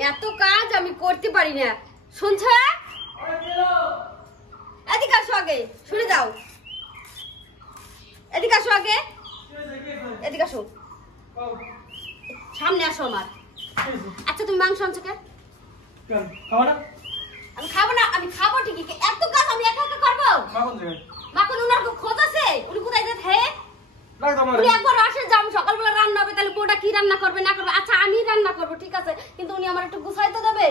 এত কাজ আমি করতে পারি না। শুনছ? এদিকে আসো আগে, শুনে যাও। এদিকে আসো আগে, এদিকে আসো, সামনে আসো আমার। আচ্ছা তুমি মাংস আনছো কেন? আমি খাবো না। আমি খাবো ঠিকই, এত কাজ আমি একা একা করবো? মাখন উনার খোঁজ আছে, উনি কোথায় যেতে? হ্যাঁ উনি একবার আসে যাম সকালবেলা রান্না হবে, তাহলে পোটা কি রান্না করবে না করবে? আচ্ছা আমি রান্না করবো ঠিক আছে, কিন্তু উনি আমার একটু গুছাই তো দেবে।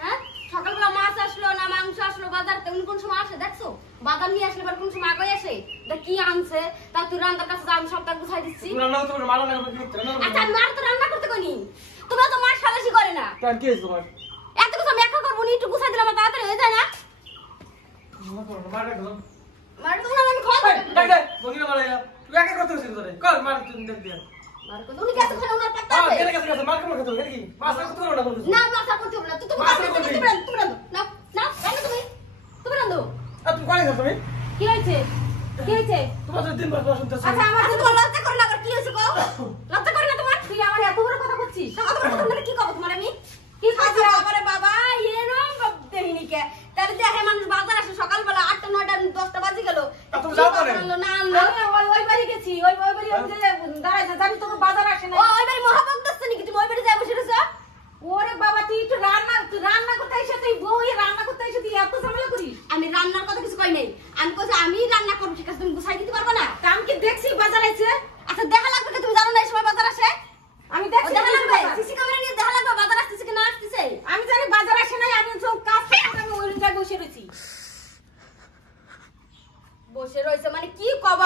হ্যাঁ সকালবেলা মাছ আসলো না মাংস আসলো বাজার, উনি কোন সময় আসে দেখছো? বাজার নিয়ে আসলে কোন সময় আগে আসে? কি আনছে তা তুই রান্নার কাছে আমি সবটা গুছাই দিচ্ছি। আচ্ছা আমি মার তো রান্না করতে কইনি, তোমরা তো মার সালাসি করে না। এত কিছু আমি একা করবো, উনি একটু গুছাই দিলে আমার তাড়াতাড়ি হয়ে যায় না? মার তো না আমি খাওয়া উনি গেছে ওখানে ওনার পাত্তা আছে না মাথা করতে হবে না। তুমি না না রান্না তুমি রান্না তুমি কোথায় যাচ্ছ? তুমি কি হয়েছে? কি হয়েছে? তোমার তো দিন বাদ শুনতেছ। আচ্ছা আমার তো লজ্জা করে না, আবার কি হয়েছে কও? লজ্জা করে না তোমার? তুই আমার এত বড় কথা বলছিস, এত বড় কথা বলে কি কব তোমার? আমি কি খাচ্ছি? আরে বাবা এরকম দেখিনি কে? তাহলে দেখে মানুষ বাজার আসে সকালবেলা 8টা 9টা 10টা বাজে গেল, তুমি যাও পারে না আনলো। ওই বাড়ি গেছি, ওই বাড়ি দাঁড়াইছে জানি তো বাজার আসে না। ওই বাড়ি মহাবত দস্ত নাকি? তুমি ওই বাড়ি যাই বসে রইছো? ওরে বাবা তুই একটু রান্না করতে এসে তুই বউ রান্না করতে এসে তুই এত ঝামেলা করিস। আমি রান্নার কথা কিছু কই নাই, আমি কইছি আমি রান্না করব ঠিক আছে, তুমি গুছাই দিতে পারবে না? তা আমি কি দেখছি বাজার আইছে? আচ্ছা দেখা লাগবে কি? তুমি জানো না এই সময় বাজার আসে? আমি দেখছি দেখা লাগবে, সিসি ক্যামেরা নিয়ে দেখা লাগবে বাজার আসছে কি না আসছে। আমি জানি বাজার আসে নাই, আমি সব কাজ করে আমি ওই জায়গায় বসে রইছি। বসে রইছে মানে কি কব?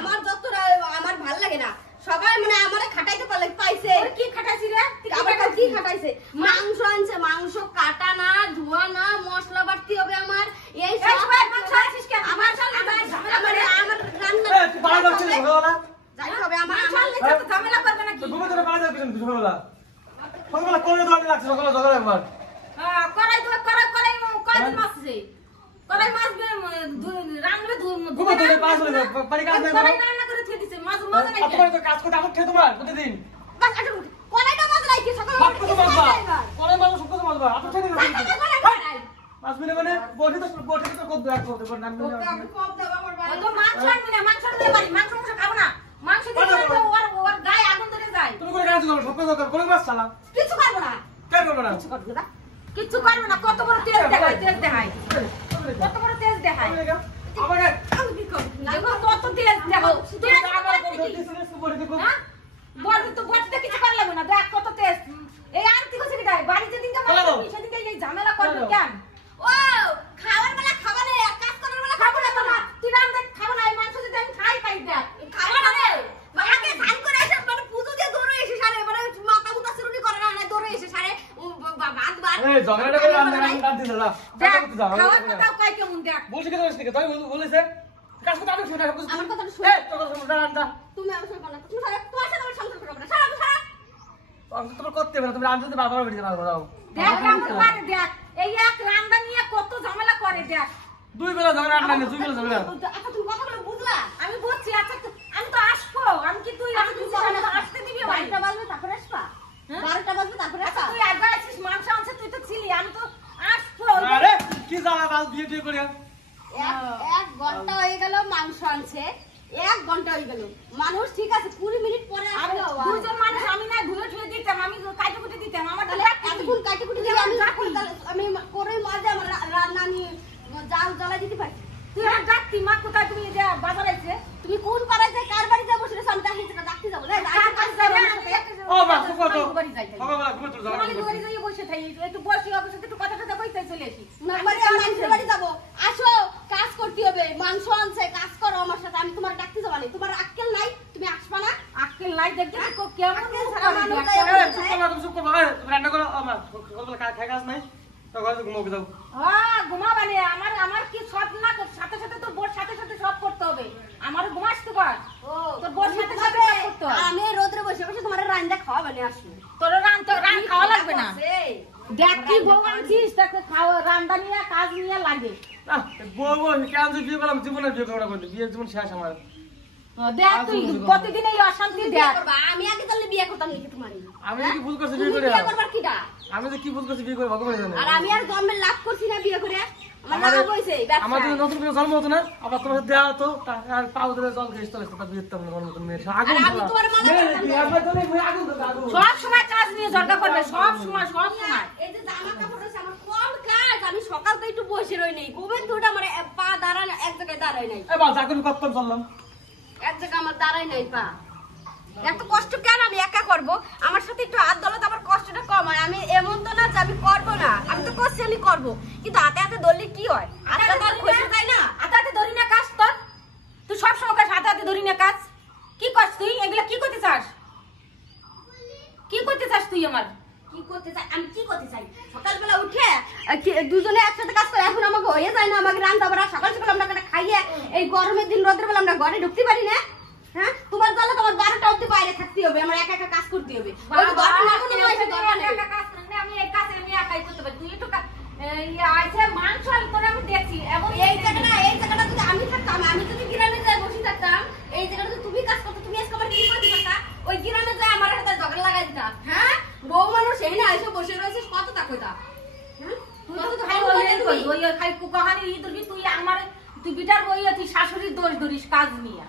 আমার যতটা আমার ভাল লাগে না, সবাই মানে আমারে খাটাইতে পারলে পাইছে। কি খাটাইছি রে? আবার কি খাটাইছে? মাংস আনছে, মাংস কাটা না ধোয়া না, মশলা বাড়তি হবে আমার। এই সব মাংস আছিস কেন? আমার রান্না তুই বাড়া যাচ্ছিস সকালবেলা? যাই হবে আমার তো ঝামেলা করবে নাকি? তুমি তো বাড়া যাচ্ছিস সকালবেলা? সকালবেলা কোন দোকানে লাগছে সকালবেলা সকালে একবার? হ্যাঁ করাই কয়দিন মাছ আছে? করাই মাছ রান্না ঘুমো তো পাস হলো বাড়ি কাজ নাই করাই রান্না করে থুই দিছে মাছ মজা নাই। তোমার তো কাজ করতে আমার খেয়ে তোমার প্রতিদিন বাস আচ্ছা কলাইটা মাছ রাইছে সকালে সব কিছু মাছ বা কোন মাছ সব কিছু মাছ বা আপনি খেতে দিন মাছ মিলে মানে বডি তো কত দাও করতে পারেন আমি কম দাও আমার ভাই তো মাছ আনবি না, মাংস দিয়ে পারি, মাংস খাবো না। মাংস দিয়ে ওর গায়ে আগুন ধরে যায়। তুমি করে কাজ করো সব কিছু কোন মাছ চালা কিছু করব না, কেন করব না? কিছু করব না। কত বড় তেজ দেখায় কত বড় তেজ দেখায় আমাকে আমি কি করব? দেখো কত তেজ দেখো তুই আমার বড় তো বড়তে কিছু কর লাগবে না। দেখ কত তেজ। এই আনতি কইছে কি তাই বাড়িতে দিনকে মাছ সেদিকে এই ঝামেলা করবে কেন? ও খাওয়ার বেলা খাবা না, কাজ করার বেলা খাবো না। তোমার তুই রান দেখ খাবো না, এই মাংস যদি আমি খাই দেখ খাবো না রে। আগে ধান করে এসে মানে পুজো দিয়ে দৌড়ে এসে সারে মানে মাথা মুতা শুরুনি করে না দৌড়ে এসে সারে বাদ এই ঝগড়াটা করে রান দিছ না খাওয়ার কথা কই কেমন দেখ বলছি কেন আসছে তাই বলেছে কাজ করতে আমি শুনে আমার কথা শুন। এই তোর কথা শুন রান্না তুমি আমার সঙ্গে না, তুমি সারা তোমার সাথে আমার সংসার করবে না। সারা আমি তোমার করতে হবে না তুমি রান্না দিতে বাবার বেরিয়ে যাও দাও দেখ আমার পারে দেখ এই এক রান্না নিয়ে কত ঝামেলা করে দেখ। দুই বেলা ঝগড়া রান্না নেই দুই বেলা ঝগড়া। আচ্ছা তুমি কথাগুলো বুঝলা? আমি বুঝছি। আচ্ছা আমি তো আসবো, আমি কি তুই আসতে দিবি? 12টা বাজবে তারপরে আসবা? 12টা বাজবে তারপরে আসবা? তুই আগে আসিস মাংস আনছে তুই তো ছিলি, আমি তো আসবো। আরে কি জ্বালা বাল বিয়ে করে এক ঘন্টা হয়ে গেল মাংস আনছে, 1 ঘন্টা হয়ে গেল। মানুষ ঠিক আছে 20 মিনিট পরে আসবে। দুজন মানুষ আমি না ধুয়ে ধুয়ে দিতাম, আমি কাটে কুটে দিতাম। আমার তাহলে এতক্ষণ কাটে কুটে দিলে আমি করে মাঝে আমার রান্না আমি জাল জ্বালা দিতে পারি। তুই আর ডাকতি মা কোথায়? তুমি যে বাজার আইছে তুমি কোন পাড়ায় যাই কার বাড়ি যাবো সেটা আমি তাকে ডাকতে যাবো না। কার কাছে যাবে? ও বাস কত বাড়ি যাই বাবা ঘুমে তো যাও বাড়ি যাই বসে থাকি একটু বসি অবশ্যই একটু কথা কথা কইতে চলে আসি। না বাড়ি মানুষের বাড়ি যাবো, আসো কাজ করতে হবে। মাংস আনছে কাজ করো আমার সাথে, আমি তোমার ডাকতে যাবো না। তোমার আক্কেল নাই, তুমি আসবা না? আক্কেল নাই দেখতে কেমন তুমি চুপ করো রান্না করো আমার সকালবেলা খাই কাজ নাই তো ঘরে ঘুমাবে যাও। হ্যাঁ ঘুমাবানে আমার কি সব না সাথে সাথে তোর বোর সাথে সাথে সব করতে হবে। আমার ঘুমাস তো কর তোর বোর সাথে সাথে সব করতে হবে। আমি রোদরে বসে বসে তোমার রান্না খাওয়াবানে আসবো। তোর রান খাওয়া লাগবে না। দেখ কি বউ আনছিস তাকে খাওয়া রান্না নিয়ে কাজ নিয়ে লাগে। বউ কেন যে বিয়ে করলাম জীবনে বিয়ে করা করলি বিয়ে জীবন শেষ আমার দেখ তুই প্রতিদিন এই অশান্তি দেখ। আমি আগে তাহলে বিয়ে করতাম নাকি তোমার? আমি কি ভুল করছি বিয়ে করে? বিয়ে করবার কিটা? আমি যে কি ভুল করছি বিয়ে করে ভগবান জানে। আর আমি আর গভর্নমেন্ট লাভ করছি না বিয়ে করে। আমার লাভ হইছে ব্যবসা। আমাদের নতুন করে জন্ম হতো না, আবার তোমার দেয়া হতো, আর পাও ধরে জল খেয়ে চলে আসতো, বিয়ে করতাম না নতুন মেয়ে। আগুন আমি তোমার মাথা সব সময় কাজ নিয়ে ঝগড়া করবে, সব সময় সব সময়। এই যে জামা কাপড় আছে আমার কোন কাজ? আমি সকাল থেকে একটু বসে রই নাই। গোবের দুটা মানে পা দাঁড়ায় এক জায়গায় দাঁড়ায় নাই। এবার চাকরি করতাম চললাম, এক জায়গায় আমার দাঁড়ায় নাই পা। এত কষ্ট কেন আমি একা করব? আমার সাথে একটু হাত দলত আমার কষ্টটা কম হয়। আমি এমন তো না যে আমি করব না, আমি তো করছি, আমি করব, কিন্তু হাতে হাতে ধরলে কি হয়? হাতে হাতে খসে যায় না? হাতে হাতে ধরি না কাজ তোর, তুই সব সময় কাজ হাতে হাতে ধরি না কাজ। কি করছ তুই? এগুলা কি করতে চাস? কি করতে চাস তুই? আমার কি করতে চাই? আমি কি করতে চাই? সকালবেলা উঠে দুজনে একসাথে কাজ করে, এখন আমাকে হয়ে যায় না আমাকে রান্না বাড়া। সকাল সকাল আমরা একটা খাইয়ে এই গরমের দিন রোদের বেলা আমরা ঘরে ঢুকতে পারি না। হ্যাঁ, তোমার গলা তোমার 12টা অবধি বাইরে থাকতে হবে, আমার একা একা কাজ করতে হবে। ওই তো ঘরে না কোনো পয়সা দরকার নেই। আমি এই কাজ আমি একাই করতে পারি। তুই একটু আইছে মাংস আলু তোর আমি দেখছি এবং এই জায়গাটা যদি আমি থাকতাম, আমি যদি গ্রামে যাই বসে থাকতাম, এই জায়গাটা যদি তুমি কাজ করতে, তুমি আজকে আমার কি করতে পারতা? ওই গ্রামে যাই আমার হাতে ঝগড়া লাগাই দিতা। হ্যাঁ, বউ মানুষ এই না এসে বসে রয়েছিস, কতটা কইতা? হ্যাঁ, তুই তো খাই ওই খাই কুকাহানি তুই তুই আমার তুই বিটার বই তুই শাশুড়ির দোষ ধরিস কাজ নিয়ে।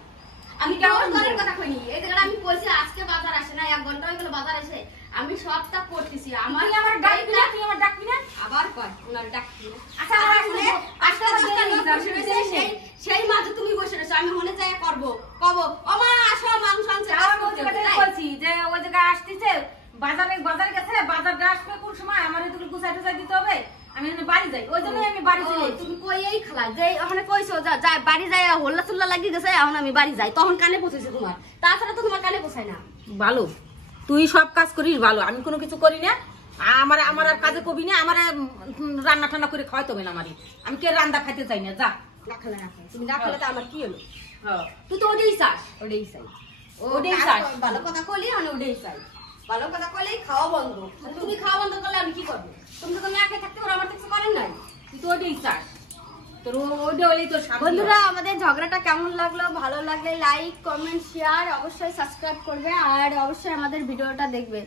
আমি কেমন করার কথা কইনি? এই জায়গাটা আমি কইছি আজকে বাজার আসে না, 1 ঘন্টা হয়ে গেল বাজার আসে, আমি সবটা করতেছি। আমার ডাকবি না, তুই আমার ডাকবি না, আবার কয় ওনার ডাকবি না। আচ্ছা আসলে আজকে 10টা লোক বসে রয়েছে, সেই মাঝে তুমি বসে রয়েছো, আমি মনে চাই করব কব ও মা আসো মাংস আনছে কাজ করতে হবে। তাই বলছি যে ওই জায়গায় আসতেছে বাজারে গেছে, বাজারটা আসবে কোন সময় আমার এগুলো গুছাই টুছাই দিতে হবে, আমি বাড়ি যাই, ওই জন্যই আমি বাড়ি চলে যাই। তুমি কইই খালা যে ওখানে কইছো যা বাড়ি যাই, হোল্লা চুল্লা লাগি গেছে, এখন আমি বাড়ি যাই, তখন কানে পৌঁছেছে তোমার, তাছাড়া তো তোমার কানে পৌঁছায় না। ভালো, তুই সব কাজ করিস ভালো, আমি কোনো কিছু করি না। আমার আর কাজে কবি না, আমার রান্না ঠান্না করে খাওয়াইতে হবে না। আমি কে রান্না খাইতে চাই না, যা না খেলে না খেলে তুমি না খেলে তো আমার কি হলো? হ্যাঁ তুই তো ওটাই চাস, ওটাই চাই, ওটাই চাস। ভালো কথা কইলি আমি ওটাই চাই, ভালো কথা কইলেই খাওয়া বন্ধ। তুমি খাওয়া বন্ধ করলে আমি কি করবো? তুমি তো তুমি একা থাকতে পারো, আমার কিছু করেন নাই। তুই তো ওটাই চাস, তোর ওটা হলেই তোর শান্তি। বন্ধুরা, আমাদের ঝগড়াটা কেমন লাগলো? ভালো লাগলে লাইক কমেন্ট শেয়ার অবশ্যই সাবস্ক্রাইব করবে, আর অবশ্যই আমাদের ভিডিওটা দেখবে।